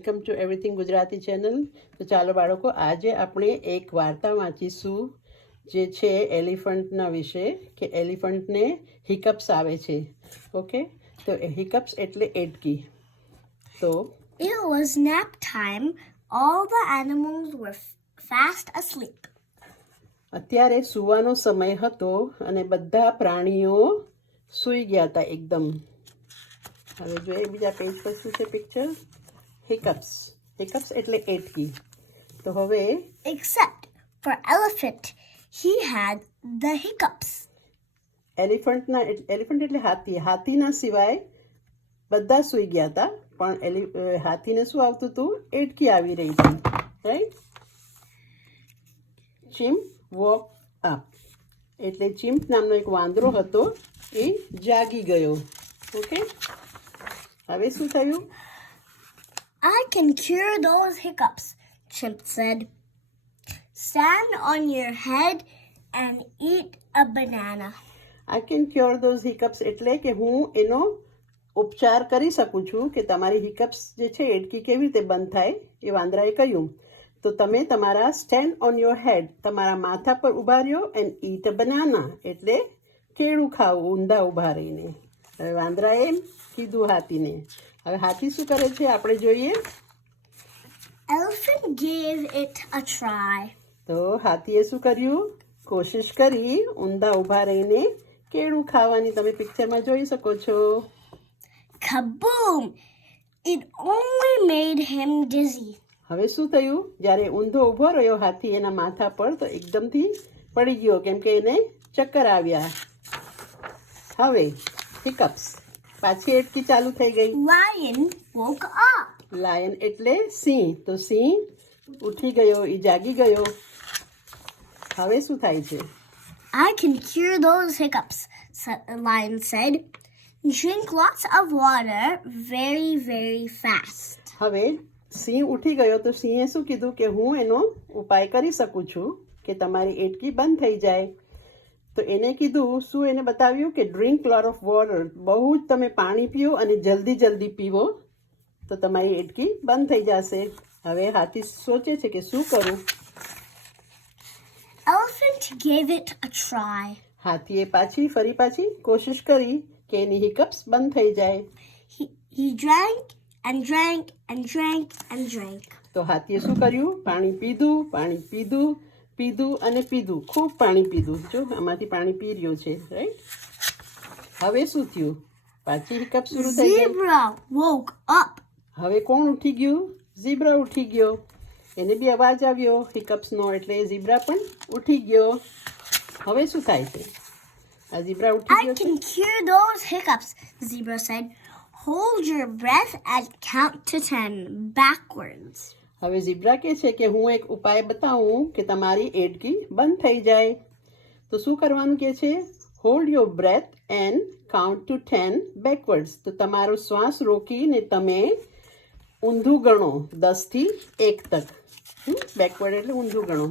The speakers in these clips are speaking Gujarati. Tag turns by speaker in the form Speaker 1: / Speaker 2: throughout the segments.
Speaker 1: Welcome to everything Gujarati channel. તો ચાલો બાળકો આજે આપણે એક વાર્તા વાંચીશું જે છે એલિફન્ટના વિશે કે એલિફન્ટને હિકઅપ્સ આવે છે. ઓકે? તો હિકઅપ્સ એટલે એટકી તો
Speaker 2: It was nap time. All the animals were fast asleep.
Speaker 1: અત્યારે સૂવાનો સમય હતો અને બધા પ્રાણીઓ સૂઈ ગયા હતા એકદમ. હવે જોઈએ બીજા પેજ પર શું છે પિક્ચર હિકઅપ્સ હિકઅપ્સ એટલે એટકી તો હવે
Speaker 2: Except for Elephant. He had the hiccups.
Speaker 1: એલિફન્ટના એલિફન્ટ એટલે હાથી હાથીના સિવાય બધા સૂઈ ગયા હતા પણ એલિ અ, હાથીને શું આવતું હતું એટકી આવી રહી હતી રાઈટ ચિમ્પ વોક અપ એટલે ચિમ્પ નામનો એક વાંદરો હતો એ જાગી ગયો ઓકે હવે શું થયું
Speaker 2: I can cure those hiccups, Chimp said. Stand on your head and eat a banana.
Speaker 1: I can cure those hiccups એટલે કે હું એનો ઉપચાર કરી શકું છું કે તમારી હિકઅપ્સ જે છે એટકી કેવી રીતે બંધ થાય એ વાંદરાએ કહ્યું તો તમે તમારા સ્ટેન્ડ ઓન યોર હેડ તમારા માથા પર ઊભા રહ્યો એન્ડ ઈટ અ બનાના એટલે કેળું ખાવું ઊંધા ઊભા રહીને હવે વાંદરાએ કીધું હાથીને હવે હાથી શું કરે છે? આપણે જોઈએ.
Speaker 2: Elephant gave it a try.
Speaker 1: તો હાથીએ શું કર્યું? કોશિશ કરી ઊંધા ઊભા રહીને કેળું ખાવાની. તમે પિક્ચરમાં જોઈ શકો છો.
Speaker 2: Kaboom! It only made him dizzy.
Speaker 1: હવે શું થયું? જ્યારે ઊંધો ઊભો રહ્યો હાથી એના માથા પર તો એકદમથી પડી ગયો કેમ કે એને ચક્કર આવ્યા. હવે હિકઅપ્સ પાછી એટકી ચાલુ થઈ ગઈ
Speaker 2: Lion woke up.
Speaker 1: લાયન એટલે સિંહ તો સિંહ ઉઠી ગયો એ જાગી ગયો હવે શું થાય છે
Speaker 2: I can cure those hiccups, sa- the lion said. Drink lots of water very, very fast.
Speaker 1: હવે સિંહ ઉઠી ગયો તો સિંહે શું કીધું કે હું એનો ઉપાય કરી શકું છું કે તમારી એટકી બંધ થઈ જાય તો એને કીધું શું એને બતાવ્યું કે ડ્રિંક લોટ ઓફ વોટર બહુ જ તમે પાણી પીઓ અને જલ્દી જલ્દી પીવો. તો તમારી એટકી બંધ થઈ જશે. હવે હાથી સોચે છે કે શું કરું.
Speaker 2: Elephant gave it a try
Speaker 1: હાથીએ પાછી ફરી પાછી કોશિશ કરી કે એની હિકપ્સ બંધ થઈ જાય.
Speaker 2: He he and and and and and and
Speaker 1: તો હાથીએ શું કર્યું? પાણી પીધું પાણી પીધું. પીધું અને પીધું. ખૂબ પાણી પીધું. જો આમાંથી પાણી પી રહ્યો છે રાઈટ હવે શું થયું? પાછી હિકઅપ શરૂ થઈ ગઈ.
Speaker 2: વોક અપ
Speaker 1: હવે કોણ ઉઠી ગયું? ઝીબ્રા ઉઠી ગયો. એને બી અવાજ આવ્યો હિકઅપ્સનો એટલે ઝીબ્રા પણ ઉઠી ગયો. હવે શું થાય છે? આ ઝીબ્રા ઉઠી
Speaker 2: I
Speaker 1: ગયો છે?
Speaker 2: can cure those hiccups, Zebra said. Hold your breath and count to 10 backwards.
Speaker 1: હવે ઝીબ્રા કહે છે કે હું એક ઉપાય બતાવું કે તમારી એટકી બંધ થઈ જાય તો શું કરવાનું કે છે hold your breath and count to ten backwards તો તમારો શ્વાસ રોકીને તમે ઊંધું ગણો દસથી એક તક બેકવર્ડ એટલે ઊંધું ગણો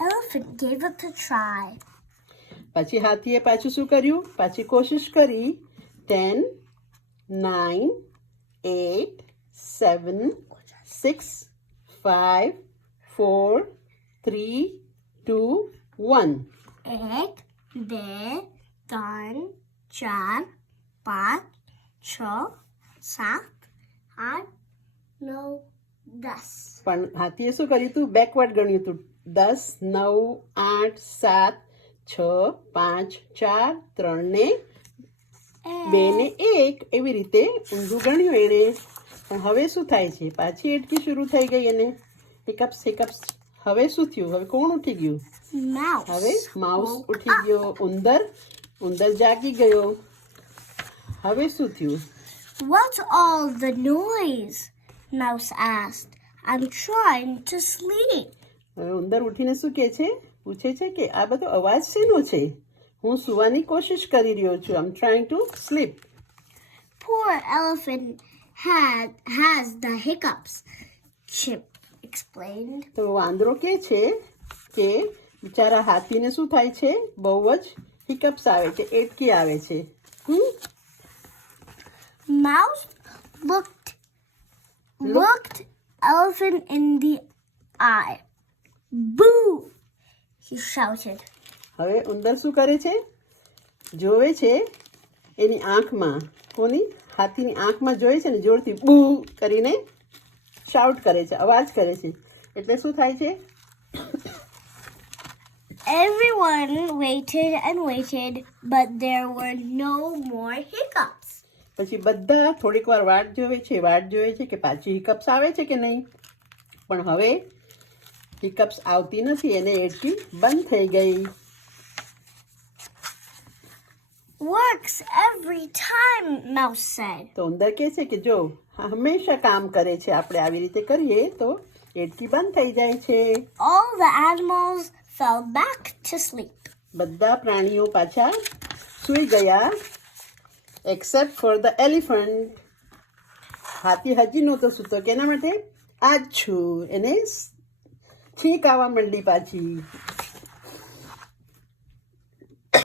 Speaker 2: Elephant gave it a try.
Speaker 1: પછી હાથીએ પાછું શું કર્યું પાછી કોશિશ કરી ten nine eight seven six five four three two one
Speaker 2: એક બે ત્રણ ચાર પાંચ છ સાત આઠ નવ દસ
Speaker 1: પણ હાથીએ શું કર્યું હતું બેકવર્ડ ગણ્યું હતું દસ નવ આઠ સાત છ પાંચ ચાર ત્રણ ને બે ને એક એવી રીતે ઊંધું ગણ્યું એણે પણ હવે શું થાય છે? પાછી એટકી શરૂ થઈ ગઈ અને હિકઅપ્સ હિકઅપ્સ હવે શું થયું? હવે કોણ ઉઠી ગયું? હવે માઉસ ઉઠી ગયો ઉંદર. ઉંદર જાગી ગયો. હવે શું થયું?
Speaker 2: What's all the noise? Mouse asked. I'm trying to sleep.
Speaker 1: હવે ઉંદર ઉઠીને શું કહે છે? પૂછે છે કે આ બધો અવાજ શેનો છે? હું સુવાની કોશિશ કરી રહ્યો છું. આમ trying to sleep
Speaker 2: Poor elephant. had has the hiccups. Chip explained.
Speaker 1: તો વાંદરો કહે છે કે બિચારા હાથીને શું થાય છે બહુ જ હિકઅપ્સ આવે છે એટકી આવે છે હમ
Speaker 2: Mouse looked looked elephant in the eye. Boo! He shouted.
Speaker 1: હવે ઉંદર શું કરે છે જોવે છે એની આંખમાં કોની હાથીની આંખમાં જોઈ છે ને જોરથી બુ કરીને શાઉટ કરે છે અવાજ કરે છે. એટલે શું થાય છે?
Speaker 2: Everyone waited and waited, but there were no more hiccups.
Speaker 1: પછી બધા થોડીક વાર વાટ જોવે છે વાટ જોવે છે કે પાછી હિકપ્સ આવે છે કે નહીં? પણ હવે હિકપ્સ આવતી નથી એને એટલી બંધ થઈ ગઈ.
Speaker 2: Works every time, Mouse said.
Speaker 1: તો ઉંદર કહે છે કે જો આ હંમેશા કામ કરે છે આપણે આવી રીતે કરીએ તો એટકી બંધ થઈ જાય છે
Speaker 2: All the animals fell back to sleep.
Speaker 1: બધા પ્રાણીઓ પાછા સૂઈ ગયા એક્સેપ્ટ ફોર ધ એલિફન્ટ હાથી હજી નહોતો સૂતો કેના માટે આજ છું એને છીંક આવવા માંડી પાછી